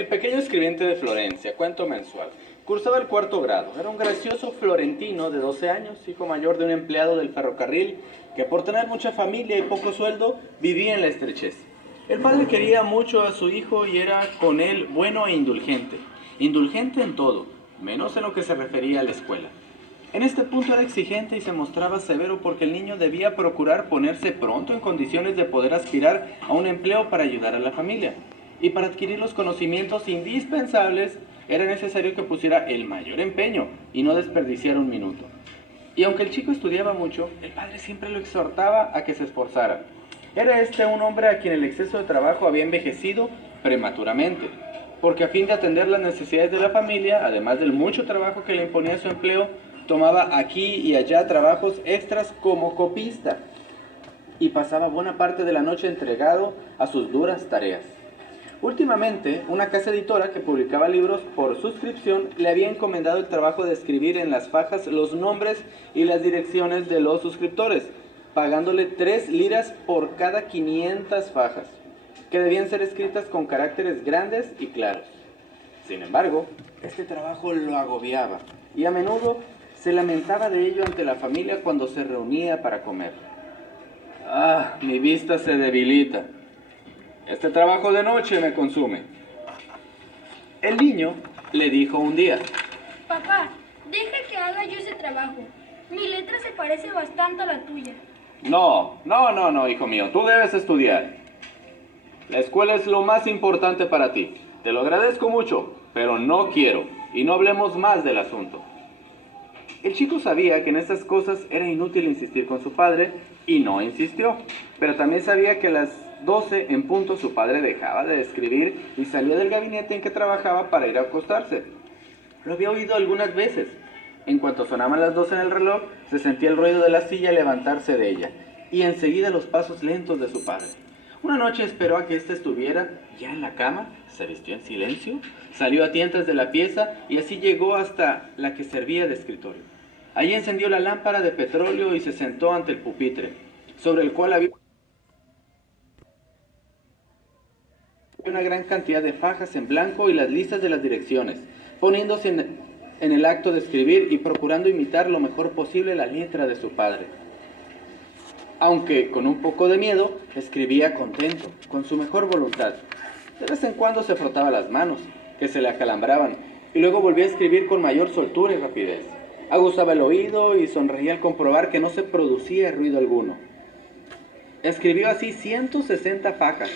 El pequeño escribiente de Florencia, cuento mensual. Cursaba el cuarto grado. Era un gracioso florentino de 12 años, hijo mayor de un empleado del ferrocarril, que por tener mucha familia y poco sueldo, vivía en la estrechez. El padre quería mucho a su hijo y era con él bueno e indulgente. Indulgente en todo, menos en lo que se refería a la escuela. En este punto era exigente y se mostraba severo porque el niño debía procurar ponerse pronto en condiciones de poder aspirar a un empleo para ayudar a la familia. Y para adquirir los conocimientos indispensables era necesario que pusiera el mayor empeño y no desperdiciara un minuto. Y aunque el chico estudiaba mucho, el padre siempre lo exhortaba a que se esforzara. Era este un hombre a quien el exceso de trabajo había envejecido prematuramente, porque a fin de atender las necesidades de la familia, además del mucho trabajo que le imponía su empleo, tomaba aquí y allá trabajos extras como copista y pasaba buena parte de la noche entregado a sus duras tareas. Últimamente, una casa editora que publicaba libros por suscripción le había encomendado el trabajo de escribir en las fajas los nombres y las direcciones de los suscriptores, pagándole 3 liras por cada 500 fajas, que debían ser escritas con caracteres grandes y claros. Sin embargo, este trabajo lo agobiaba y a menudo se lamentaba de ello ante la familia cuando se reunía para comer. Ah, mi vista se debilita. Este trabajo de noche me consume. El niño le dijo un día: Papá, deja que haga yo ese trabajo. Mi letra se parece bastante a la tuya. No, hijo mío, tú debes estudiar. La escuela es lo más importante para ti. Te lo agradezco mucho, pero no quiero, y no hablemos más del asunto. El chico sabía que en estas cosas era inútil insistir con su padre, y no insistió, pero también sabía que a las 12 en punto su padre dejaba de escribir y salió del gabinete en que trabajaba para ir a acostarse. Lo había oído algunas veces. En cuanto sonaban las 12 en el reloj, se sentía el ruido de la silla levantarse de ella, y enseguida los pasos lentos de su padre. Una noche esperó a que éste estuviera ya en la cama, se vistió en silencio, salió a tientas de la pieza y así llegó hasta la que servía de escritorio. Allí encendió la lámpara de petróleo y se sentó ante el pupitre, sobre el cual había una gran cantidad de fajas en blanco y las listas de las direcciones, poniéndose en el acto de escribir y procurando imitar lo mejor posible la letra de su padre. Aunque con un poco de miedo, escribía contento, con su mejor voluntad. De vez en cuando se frotaba las manos, que se le acalambraban, y luego volvía a escribir con mayor soltura y rapidez. Aguzaba el oído y sonreía al comprobar que no se producía ruido alguno. Escribió así 160 fajas.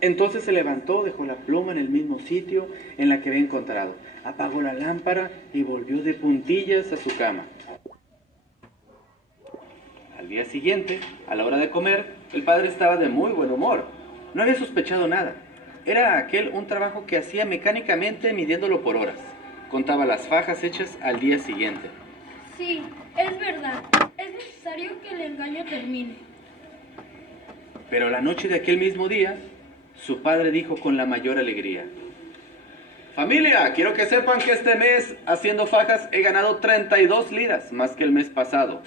Entonces se levantó, dejó la pluma en el mismo sitio en la que había encontrado, apagó la lámpara y volvió de puntillas a su cama. Al día siguiente, a la hora de comer, el padre estaba de muy buen humor. No había sospechado nada. Era aquel un trabajo que hacía mecánicamente midiéndolo por horas. Contaba las fajas hechas al día siguiente. Sí, es verdad. Es necesario que el engaño termine. Pero la noche de aquel mismo día, su padre dijo con la mayor alegría: Familia, quiero que sepan que este mes, haciendo fajas, he ganado 32 liras, más que el mes pasado.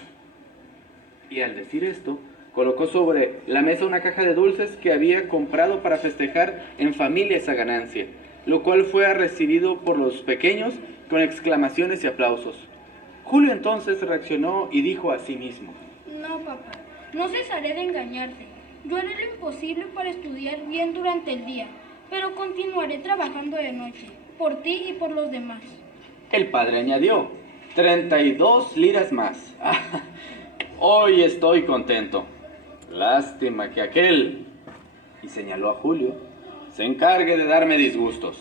Y al decir esto, colocó sobre la mesa una caja de dulces que había comprado para festejar en familia esa ganancia, lo cual fue recibido por los pequeños con exclamaciones y aplausos. Julio entonces reaccionó y dijo a sí mismo: No, papá, no cesaré de engañarte. Yo haré lo imposible para estudiar bien durante el día, pero continuaré trabajando de noche, por ti y por los demás. El padre añadió: 32 liras más. Hoy estoy contento. Lástima que aquel, y señaló a Julio, se encargue de darme disgustos.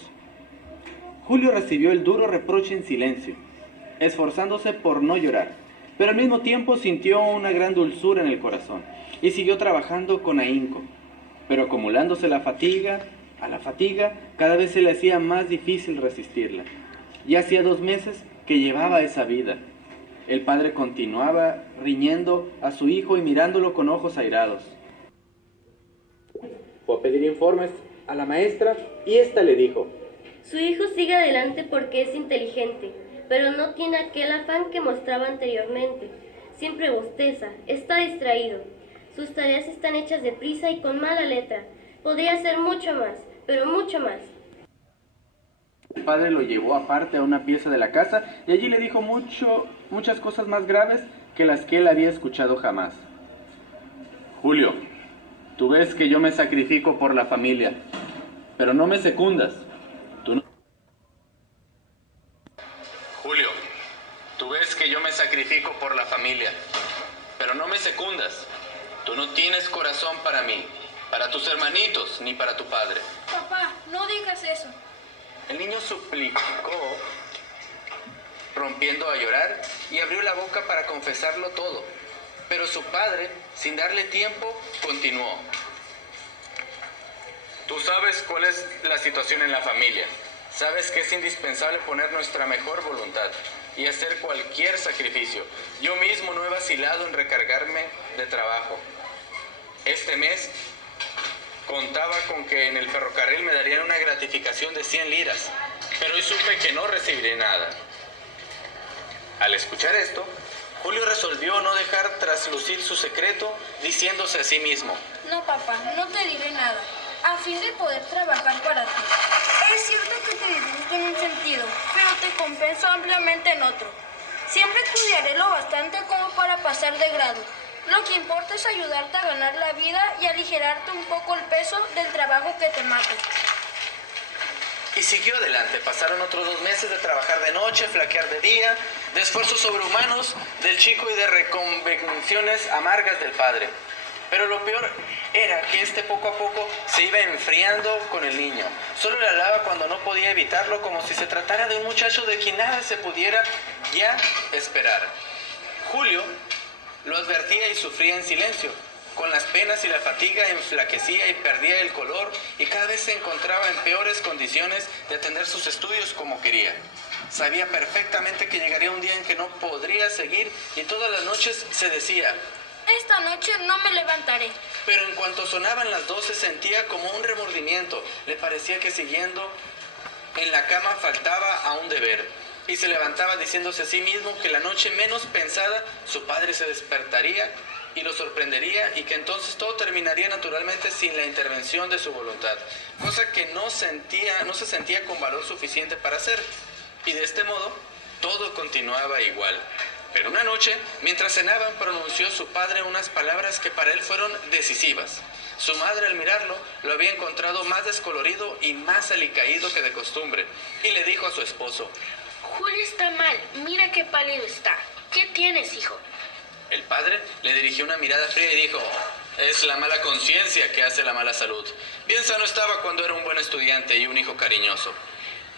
Julio recibió el duro reproche en silencio, esforzándose por no llorar, pero al mismo tiempo sintió una gran dulzura en el corazón y siguió trabajando con ahínco. Pero acumulándose la fatiga, a la fatiga, cada vez se le hacía más difícil resistirla. Ya hacía 2 meses que llevaba esa vida. El padre continuaba riñendo a su hijo y mirándolo con ojos airados. Fue a pedir informes a la maestra y ésta le dijo: Su hijo sigue adelante porque es inteligente, pero no tiene aquel afán que mostraba anteriormente. Siempre bosteza, está distraído. Sus tareas están hechas deprisa y con mala letra. Podría hacer mucho más, pero mucho más. El padre lo llevó aparte a una pieza de la casa y allí le dijo muchas cosas más graves que las que él había escuchado jamás. Julio, tú ves que yo me sacrifico por la familia, pero no me secundas. Tú no... Julio, tú ves que yo me sacrifico por la familia, pero no me secundas. Tú no tienes corazón para mí, para tus hermanitos, ni para tu padre. Papá, no digas eso. El niño suplicó, rompiendo a llorar, y abrió la boca para confesarlo todo. Pero su padre, sin darle tiempo, continuó. Tú sabes cuál es la situación en la familia. Sabes que es indispensable poner nuestra mejor voluntad y hacer cualquier sacrificio. Yo mismo no he vacilado en recargarme de trabajo. Este mes contaba con que en el ferrocarril me darían una gratificación de 100 liras, pero hoy supe que no recibiré nada. Al escuchar esto, Julio resolvió no dejar traslucir su secreto, diciéndose a sí mismo: No, papá, no te diré nada, a fin de poder trabajar para ti. Es cierto que te disgusto en un sentido, pero te compenso ampliamente en otro. Siempre estudiaré lo bastante como para pasar de grado. Lo que importa es ayudarte a ganar la vida y aligerarte un poco el peso del trabajo que te mata. Y siguió adelante. Pasaron otros 2 meses de trabajar de noche, flaquear de día, de esfuerzos sobrehumanos del chico y de reconvenciones amargas del padre. Pero lo peor era que poco a poco se iba enfriando con el niño. Solo le hablaba cuando no podía evitarlo, como si se tratara de un muchacho de quien nada se pudiera ya esperar. Julio lo advertía y sufría en silencio. Con las penas y la fatiga enflaquecía y perdía el color, y cada vez se encontraba en peores condiciones de atender sus estudios como quería. Sabía perfectamente que llegaría un día en que no podría seguir, y todas las noches se decía: Esta noche no me levantaré. Pero en cuanto sonaban las 12 sentía como un remordimiento. Le parecía que siguiendo en la cama faltaba a un deber. Y se levantaba diciéndose a sí mismo que la noche menos pensada su padre se despertaría y lo sorprendería, y que entonces todo terminaría naturalmente sin la intervención de su voluntad, cosa que no se sentía con valor suficiente para hacer. Y de este modo todo continuaba igual. Pero una noche, mientras cenaban, pronunció su padre unas palabras que para él fueron decisivas. Su madre, al mirarlo, lo había encontrado más descolorido y más alicaído que de costumbre, y le dijo a su esposo: Julio está mal, mira qué pálido está. ¿Qué tienes, hijo? El padre le dirigió una mirada fría y dijo: es la mala conciencia que hace la mala salud. Bien sano estaba cuando era un buen estudiante y un hijo cariñoso.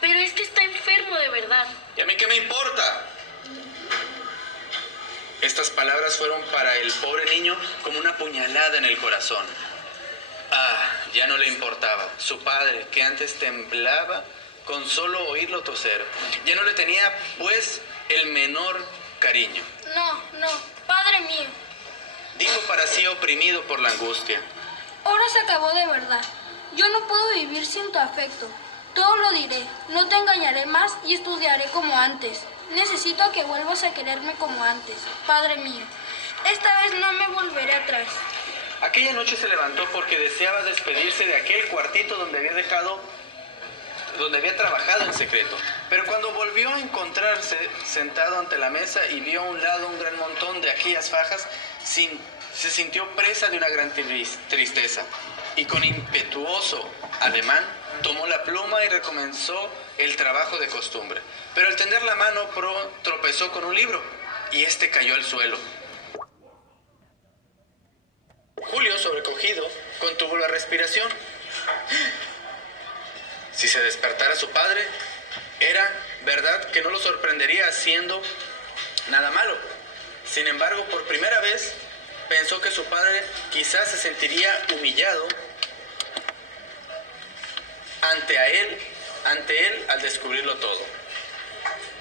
Pero es que está enfermo de verdad. ¿Y a mí qué me importa? Estas palabras fueron para el pobre niño como una puñalada en el corazón. Ya no le importaba. Su padre, que antes temblaba con solo oírlo toser, ya no le tenía, pues, el menor cariño. No, padre mío. Dijo para sí, oprimido por la angustia. Ahora se acabó de verdad. Yo no puedo vivir sin tu afecto. Todo lo diré, no te engañaré más y estudiaré como antes. Necesito que vuelvas a quererme como antes, padre mío. Esta vez no me volveré atrás. Aquella noche se levantó porque deseaba despedirse de aquel cuartito donde había trabajado en secreto. Pero cuando volvió a encontrarse sentado ante la mesa y vio a un lado un gran montón de aquellas fajas, se sintió presa de una gran tristeza. Y con impetuoso ademán tomó la pluma y recomenzó el trabajo de costumbre. Pero al tender la mano tropezó con un libro y este cayó al suelo. Julio, sobrecogido, contuvo la respiración. Si se despertara su padre, era verdad que no lo sorprendería haciendo nada malo. Sin embargo, por primera vez, pensó que su padre quizás se sentiría humillado ante él al descubrirlo todo.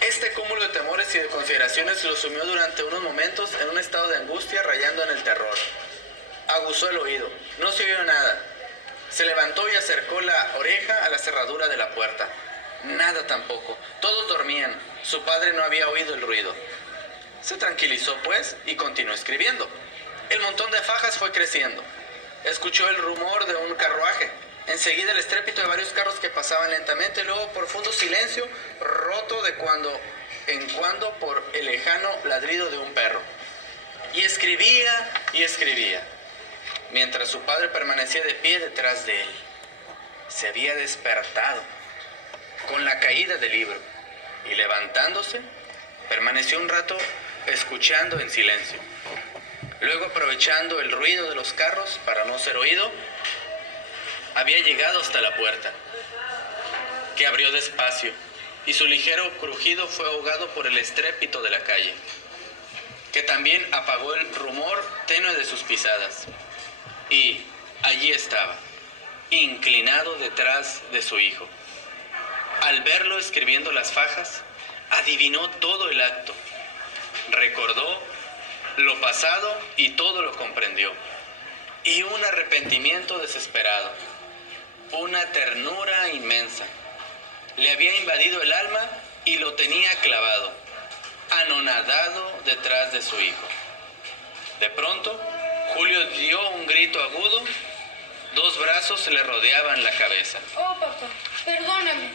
Este cúmulo de temores y de consideraciones lo sumió durante unos momentos en un estado de angustia rayando en el terror. Aguzó el oído, no se oyó nada. Se levantó y acercó la oreja a la cerradura de la puerta. Nada tampoco, todos dormían, su padre no había oído el ruido. Se tranquilizó pues y continuó escribiendo. El montón de fajas fue creciendo. Escuchó el rumor de un carruaje. Enseguida el estrépito de varios carros que pasaban lentamente, luego profundo silencio, roto de cuando en cuando por el lejano ladrido de un perro. Y escribía, mientras su padre permanecía de pie detrás de él. Se había despertado con la caída del libro y levantándose, permaneció un rato escuchando en silencio. Luego, aprovechando el ruido de los carros para no ser oído, había llegado hasta la puerta, que abrió despacio, y su ligero crujido fue ahogado por el estrépito de la calle, que también apagó el rumor tenue de sus pisadas. Y allí estaba, inclinado detrás de su hijo. Al verlo escribiendo las fajas, adivinó todo el acto, recordó lo pasado y todo lo comprendió. Y un arrepentimiento desesperado, una ternura inmensa, le había invadido el alma y lo tenía clavado, anonadado detrás de su hijo. De pronto, Julio dio un grito agudo, 2 brazos le rodeaban la cabeza. Oh, papá, perdóname,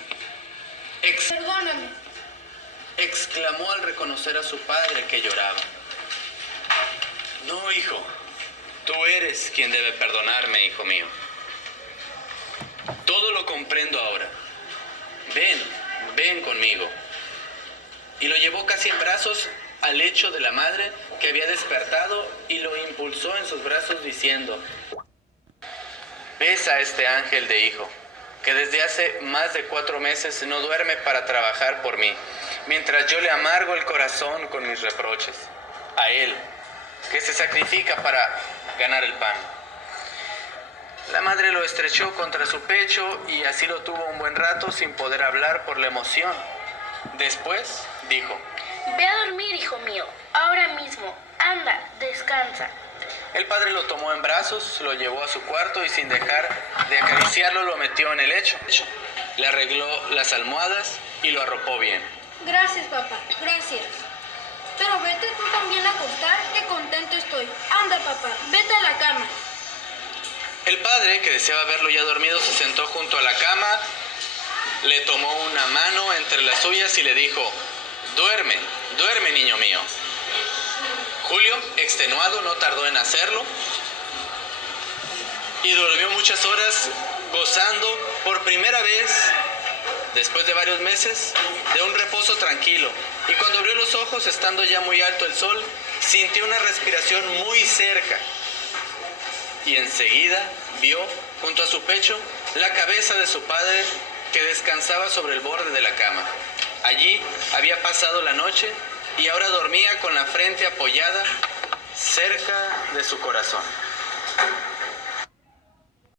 perdóname. Exclamó al reconocer a su padre que lloraba. No, hijo, tú eres quien debe perdonarme, hijo mío. Todo lo comprendo ahora. Ven conmigo. Y lo llevó casi en brazos al lecho de la madre que había despertado y lo impulsó en sus brazos diciendo: besa a este ángel de hijo, que desde hace más de 4 meses no duerme para trabajar por mí, mientras yo le amargo el corazón con mis reproches. A él, que se sacrifica para ganar el pan. La madre lo estrechó contra su pecho y así lo tuvo un buen rato sin poder hablar por la emoción. Después dijo: Ve a dormir, hijo mío, ahora mismo. Anda, descansa. El padre lo tomó en brazos, lo llevó a su cuarto y sin dejar de acariciarlo lo metió en el lecho. Le arregló las almohadas y lo arropó bien. Gracias, papá, gracias. Pero vete tú también a acostar, que contento estoy. Anda, papá, vete a la cama. El padre, que deseaba verlo ya dormido, se sentó junto a la cama, le tomó una mano entre las suyas y le dijo: duerme, duerme, niño mío. Julio, extenuado, no tardó en hacerlo y durmió muchas horas, gozando por primera vez, después de varios meses, de un reposo tranquilo. Y cuando abrió los ojos, estando ya muy alto el sol, sintió una respiración muy cerca. Y enseguida vio, junto a su pecho, la cabeza de su padre que descansaba sobre el borde de la cama. Allí había pasado la noche y ahora dormía con la frente apoyada cerca de su corazón.